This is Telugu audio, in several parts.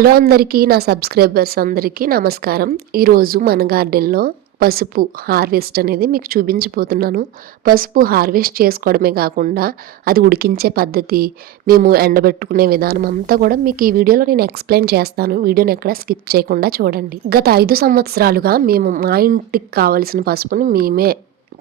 హలో అందరికీ నా సబ్స్క్రైబర్స్ అందరికీ నమస్కారం. ఈరోజు మన గార్డెన్లో పసుపు హార్వెస్ట్ అనేది మీకు చూపించబోతున్నాను. పసుపు హార్వెస్ట్ చేసుకోవడమే కాకుండా అది ఉడికించే పద్ధతి మేము ఎండబెట్టుకునే విధానం అంతా కూడా మీకు ఈ వీడియోలో నేను ఎక్స్ప్లెయిన్ చేస్తాను. వీడియోని ఎక్కడ స్కిప్ చేయకుండా చూడండి. గత ఐదు సంవత్సరాలుగా మేము మా ఇంటికి కావలసిన పసుపుని మేమే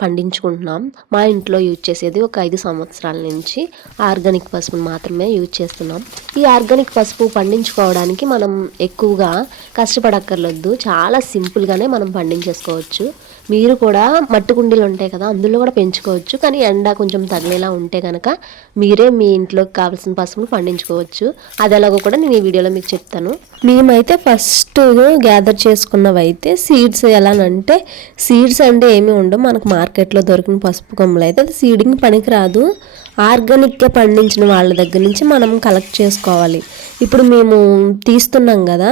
పండించుకుంటున్నాం. మా ఇంట్లో యూజ్ చేసేది ఒక ఐదు సంవత్సరాల నుంచి ఆర్గానిక్ పసుపును మాత్రమే యూజ్ చేస్తున్నాం. ఈ ఆర్గానిక్ పసుపు పండించుకోవడానికి మనం ఎక్కువగా కష్టపడక్కర్లేదు చాలా సింపుల్గానే మనం పండించేసుకోవచ్చు. మీరు కూడా మట్టి కుండీలు ఉంటాయి కదా అందులో కూడా పెంచుకోవచ్చు. కానీ ఎండ కొంచెం తగిలేలా ఉంటే కనుక మీరే మీ ఇంట్లోకి కావాల్సిన పసుపును పండించుకోవచ్చు. అది ఎలాగో కూడా నేను ఈ వీడియోలో మీకు చెప్తాను. మేమైతే ఫస్ట్ గ్యాదర్ చేసుకున్నవి అయితే సీడ్స్ ఎలానంటే సీడ్స్ అంటే ఏమి ఉండవు. మనకు మార్కెట్లో దొరికిన పసుపు కొమ్మలు అయితే అది సీడింగ్ పనికిరాదు. ఆర్గానిక్గా పండించిన వాళ్ళ దగ్గర నుంచి మనం కలెక్ట్ చేసుకోవాలి. ఇప్పుడు మేము తీస్తున్నాం కదా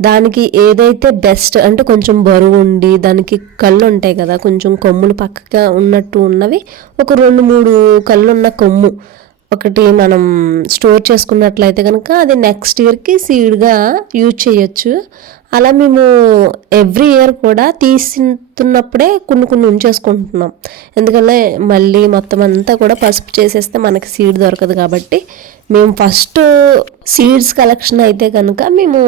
దానికి ఏదైతే బెస్ట్ అంటే కొంచెం బరువు ఉండి దానికి కళ్ళు ఉంటాయి కదా కొంచెం కొమ్ములు పక్కగా ఉన్నట్టు ఉన్నవి ఒక రెండు మూడు కళ్ళు ఉన్న కొమ్ము. ఒకటి మనం స్టోర్ చేసుకున్నట్లయితే కనుక అది నెక్స్ట్ ఇయర్కి సీడ్గా యూజ్ చేయొచ్చు. అలా మేము ఎవ్రీ ఇయర్ కూడా తీస్తున్నప్పుడే కొన్ని కొన్ని ఉంచేసుకుంటున్నాం. ఎందుకంటే మళ్ళీ మొత్తం అంతా కూడా పసుపు చేసేస్తే మనకి సీడ్ దొరకదు కాబట్టి మేము ఫస్ట్ సీడ్స్ కలెక్షన్ అయితే కనుక మేము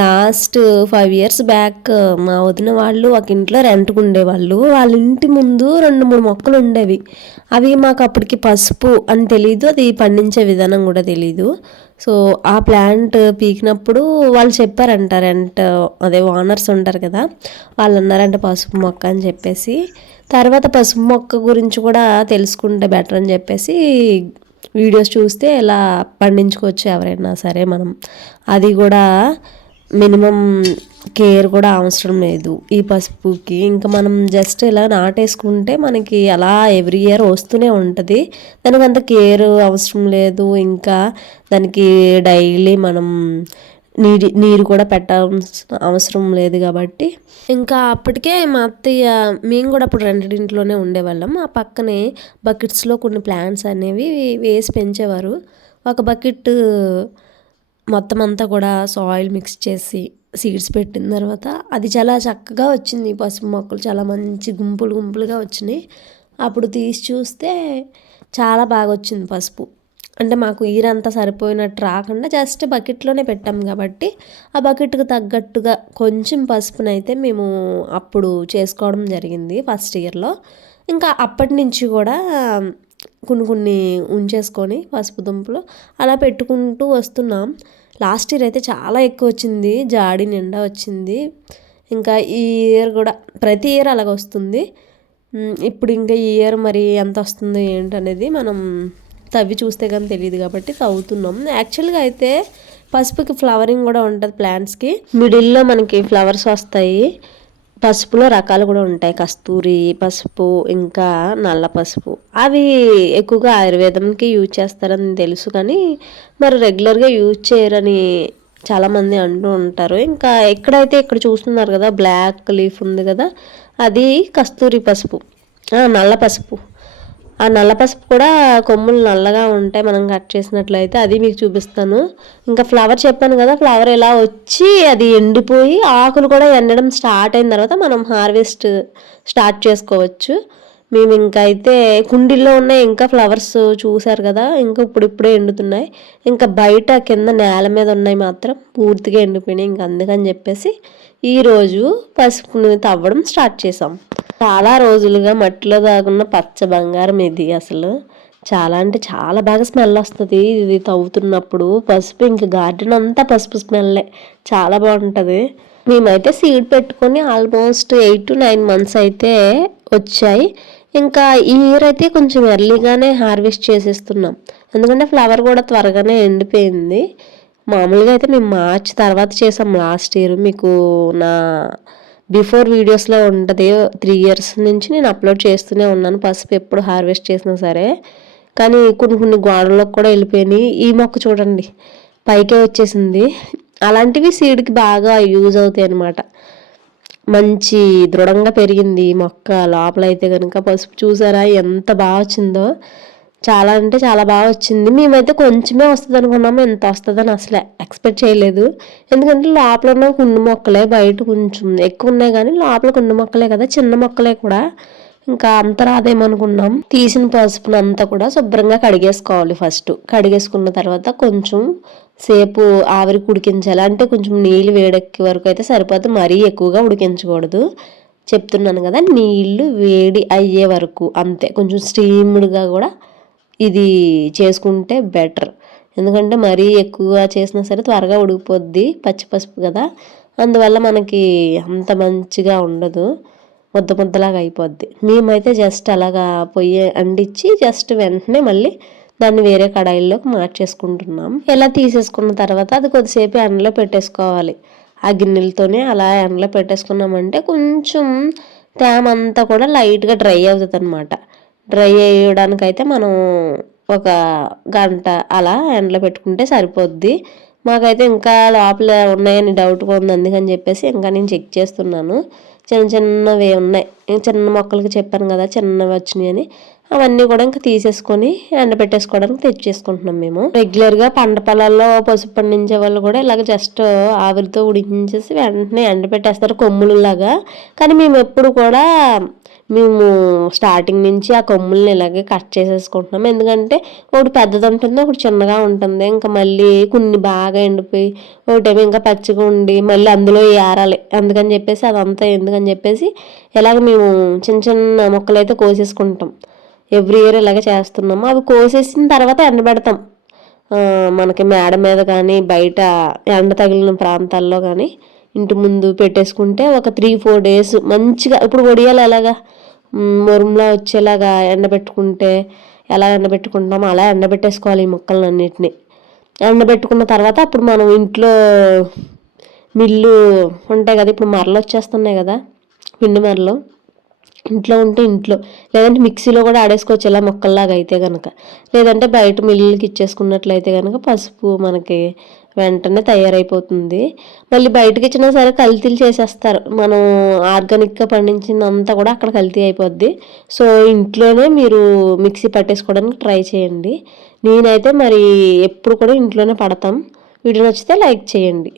లాస్ట్ ఫైవ్ ఇయర్స్ బ్యాక్ మా వదిన వాళ్ళు ఒక ఇంట్లో రెంట్కు ఉండేవాళ్ళు. వాళ్ళ ఇంటి ముందు రెండు మూడు మొక్కలు ఉండేవి. అవి మాకు అప్పటికి పసుపు అని తెలియదు అది పండించే విధానం కూడా తెలీదు. సో ఆ ప్లాంట్ పీకినప్పుడు వాళ్ళు చెప్పారంట రెంట్ అదే ఓనర్స్ ఉంటారు కదా వాళ్ళు అన్నారంట పసుపు పసుపు మొక్క అని చెప్పేసి తర్వాత పసుపు మొక్క గురించి కూడా తెలుసుకుంటే బెటర్ అని చెప్పేసి వీడియోస్ చూస్తే ఇలా పండించుకోవచ్చు ఎవరైనా సరే మనం. అది కూడా మినిమం కేర్ కూడా అవసరం లేదు ఈ పసుపుకి. ఇంకా మనం జస్ట్ ఇలా నాటేసుకుంటే మనకి అలా ఎవ్రీ ఇయర్ వస్తూనే ఉంటుంది. దానికి అంత కేర్ అవసరం లేదు. ఇంకా దానికి డైలీ మనం నీరు నీరు కూడా పెట్టాల్సిన అవసరం లేదు కాబట్టి. ఇంకా అప్పటికే మా అత్తయ్య మేము కూడా అప్పుడు రెండింటిలోనే ఉండేవాళ్ళం. ఆ పక్కనే బకెట్స్లో కొన్ని ప్లాంట్స్ అనేవి వేసి పెంచేవారు. ఒక బకెట్ మొత్తం అంతా కూడా సాయిల్ మిక్స్ చేసి సీడ్స్ పెట్టిన తర్వాత అది చాలా చక్కగా వచ్చింది. పసుపు మొక్కలు చాలా మంచి గుంపులు గుంపులుగా వచ్చినాయి. అప్పుడు తీసి చూస్తే చాలా బాగా వచ్చింది పసుపు. అంటే మాకు ఈరంతా సరిపోయినట్టు రాకుండా జస్ట్ బకెట్లోనే పెట్టాం కాబట్టి ఆ బకెట్కి తగ్గట్టుగా కొంచెం పసుపునైతే మేము అప్పుడు చేసుకోవడం జరిగింది ఫస్ట్ ఇయర్లో. ఇంకా అప్పటి నుంచి కూడా కొన్ని కొన్ని ఉంచేసుకొని పసుపు దుంపలు అలా పెట్టుకుంటూ వస్తున్నాం. లాస్ట్ ఇయర్ అయితే చాలా ఎక్కువ వచ్చింది జాడి నిండా వచ్చింది. ఇంకా ఈ ఇయర్ కూడా ప్రతి ఇయర్ అలాగ వస్తుంది. ఇప్పుడు ఇంకా ఈ ఇయర్ మరి ఎంత వస్తుందో ఏంటనేది మనం తవ్వి చూస్తే కానీ తెలియదు కాబట్టి తవ్వుతున్నాం యాక్చువల్గా అయితే పసుపుకి ఫ్లవరింగ్ కూడా ఉంటుంది ప్లాంట్స్కి మిడిల్లో మనకి ఫ్లవర్స్ వస్తాయి. పసుపులో రకాలు కూడా ఉంటాయి. కస్తూరి పసుపు ఇంకా నల్ల పసుపు. అవి ఎక్కువగా ఆయుర్వేదంకి యూజ్ చేస్తారని తెలుసు కానీ మరి రెగ్యులర్గా యూజ్ చేయరని చాలామంది అంటూ ఉంటారు. ఇంకా ఎక్కడైతే ఇక్కడ చూస్తున్నారు కదా బ్లాక్ లీఫ్ ఉంది కదా అది కస్తూరి పసుపు. నల్ల పసుపు. ఆ నల్ల పసుపు కూడా కొమ్ములు నల్లగా ఉంటాయి మనం కట్ చేసినట్లయితే అది మీకు చూపిస్తాను. ఇంకా ఫ్లవర్ చెప్పాను కదా ఫ్లవర్ ఇలా వచ్చి అది ఎండిపోయి ఆకులు కూడా ఎండడం స్టార్ట్ అయిన తర్వాత మనం హార్వెస్ట్ స్టార్ట్ చేసుకోవచ్చు. మేము ఇంకా అయితే కుండీల్లో ఉన్నాయి ఇంకా ఫ్లవర్స్ చూసారు కదా ఇంకా ఇప్పుడు ఇప్పుడే ఎండుతున్నాయి. ఇంకా బయట కింద నేల మీద ఉన్నాయి మాత్రం పూర్తిగా ఎండిపోయినాయి ఇంకా అందుకని చెప్పేసి ఈరోజు పసుపుని తవ్వడం స్టార్ట్ చేసాం చాలా రోజులుగా మట్టిలో దాగున్న పచ్చ బంగారం ఇది అసలు. చాలా అంటే చాలా బాగా స్మెల్ వస్తుంది. ఇది తవ్వుతున్నప్పుడు పసుపు ఇంక గార్డెన్ అంతా పసుపు స్మెల్లే. చాలా బాగుంటుంది. మేమైతే సీడ్ పెట్టుకొని almost eight to nine months అయితే వచ్చాయి. ఇంకా ఈ ఇయర్ అయితే కొంచెం ఎర్లీగానే హార్వెస్ట్ చేసేస్తున్నాం. ఎందుకంటే ఫ్లవర్ కూడా త్వరగానే ఎండిపోయింది. మామూలుగా అయితే మేము మార్చ్ తర్వాత చేసాం లాస్ట్ ఇయర్. మీకు నా బిఫోర్ వీడియోస్లో ఉంటుంది త్రీ ఇయర్స్ నుంచి నేను అప్లోడ్ చేస్తూనే ఉన్నాను. పసుపు ఎప్పుడు హార్వెస్ట్ చేసినా సరే. కానీ కొన్ని కొన్ని గోడలకు కూడా వెళ్ళిపోయినాయి. ఈ మొక్క చూడండి పైకే వచ్చేసింది. అలాంటివి సీడ్కి బాగా యూజ్ అవుతాయి అనమాట మంచి దృఢంగా పెరిగింది మొక్క. లోపల అయితే కనుక పసుపు చూసారా? ఎంత బాగా వచ్చిందో. చాలా అంటే చాలా బాగా వచ్చింది. మేమైతే కొంచెమే వస్తుంది అనుకున్నాము. ఎంత వస్తుందని అసలు ఎక్స్పెక్ట్ చేయలేదు. ఎందుకంటే లోపల ఉన్న కుండు మొక్కలే బయట కొంచెం ఎక్కువ ఉన్నాయి కానీ లోపల కుండు మొక్కలే కదా చిన్న మొక్కలే కూడా. ఇంకా అంత రాదేమనుకున్నాం. తీసిన పసుపును అంతా కూడా శుభ్రంగా కడిగేసుకోవాలి ఫస్ట్ కడిగేసుకున్న తర్వాత కొంచెం సేపు ఆవిరి ఉడికించాలి. అంటే కొంచెం నీళ్ళు వేడెక్కే వరకు అయితే సరిపోతుంది మరీ ఎక్కువగా ఉడికించకూడదు. చెప్తున్నాను కదా నీళ్ళు వేడి అయ్యే వరకు అంతే. కొంచెం స్టీమ్డ్గా కూడా ఇది చేసుకుంటే బెటర్. ఎందుకంటే మరీ ఎక్కువగా చేసినా సరే త్వరగా ఉడికిపోద్ది పచ్చి పసుపు కదా. అందువల్ల మనకి అంత మంచిగా ఉండదు. ముద్ద ముద్దలాగా అయిపోద్ది. మేమైతే జస్ట్ అలాగా పొయ్యి అండిచ్చి జస్ట్ వెంటనే మళ్ళీ దాన్ని వేరే కడాయిల్లోకి మార్చేసుకుంటున్నాం. ఇలా తీసేసుకున్న తర్వాత అది కొద్దిసేపు ఎండలో పెట్టేసుకోవాలి. ఆ గిన్నెలతోనే అలా ఎండలో పెట్టేసుకున్నామంటే కొంచెం తేమ అంతా కూడా లైట్గా డ్రై అవుతుంది అనమాట డ్రై అయ్యడానికైతే మనం ఒక గంట అలా ఎండలో పెట్టుకుంటే సరిపోద్ది. మాకైతే ఇంకా లోపల ఉన్నాయని డౌట్గా ఉంది. అందుకని చెప్పేసి ఇంకా నేను చెక్ చేస్తున్నాను. చిన్న చిన్నవి ఉన్నాయి. చిన్న మొక్కలకి చెప్పాను కదా చిన్నవి వచ్చినాయి అని. అవన్నీ కూడా ఇంకా తీసేసుకొని ఎండబెట్టేసుకోవడానికి తెచ్చేసుకుంటున్నాం మేము. రెగ్యులర్గా పంట పొలాల్లో పసుపు పండించే వాళ్ళు కూడా ఇలాగ జస్ట్ ఆవిరితో ఉడికించేసి వెంటనే ఎండబెట్టేస్తారు కొమ్ములలాగా. కానీ మేము ఎప్పుడు కూడా మేము స్టార్టింగ్ నుంచి ఆ కొమ్ముల్ని ఇలాగే కట్ చేసేసుకుంటున్నాం. ఎందుకంటే ఒకటి పెద్దది ఉంటుంది ఒకటి చిన్నగా ఉంటుంది. ఇంకా మళ్ళీ కొన్ని బాగా ఎండిపోయి ఒకటేమో ఇంకా పచ్చిగా ఉండి మళ్ళీ అందులో ఏరాలి. అందుకని చెప్పేసి అదంతా ఎందుకని చెప్పేసి ఇలాగ మేము చిన్న చిన్న మొక్కలు అయితే కోసేసుకుంటాం. ఎవ్రీ ఇయర్ ఇలాగే చేస్తున్నాము అవి కోసేసిన తర్వాత ఎండబెడతాం మనకి మేడ మీద కానీ బయట ఎండ తగిలిన ప్రాంతాల్లో కానీ ఇంటి ముందు పెట్టేసుకుంటే ఒక త్రీ ఫోర్ డేస్ మంచిగా ఇప్పుడు వడియాలు ఎలాగా? మురుములా వచ్చేలాగా ఎండబెట్టుకుంటే ఎలా ఎండబెట్టుకుంటామో అలా ఎండబెట్టేసుకోవాలి ఈ ముక్కలన్నిటిని ఎండబెట్టుకున్న తర్వాత అప్పుడు మనం ఇంట్లో మిల్లు ఉంటాయి కదా ఇప్పుడు మరలు వచ్చేస్తున్నాయి కదా పిండి మరలు. ఇంట్లో ఉంటే ఇంట్లో. లేదంటే మిక్సీలో కూడా ఆడేసుకోవచ్చు ఇలా మొక్కల్లాగా అయితే కనుక లేదంటే బయట మిల్లులకి ఇచ్చేసుకున్నట్లయితే కనుక పసుపు మనకి వెంటనే తయారైపోతుంది. మళ్ళీ బయటకి ఇచ్చినా సరే కల్తీలు చేసేస్తారు. మనం ఆర్గానిక్గా పండించిందంతా కూడా అక్కడ కల్తీ అయిపోద్ది. సో ఇంట్లోనే మీరు మిక్సీ పట్టేసుకోవడానికి ట్రై చేయండి. నేనైతే మరి ఎప్పుడు కూడా ఇంట్లోనే పడతాం. వీడియో నచ్చితే లైక్ చేయండి.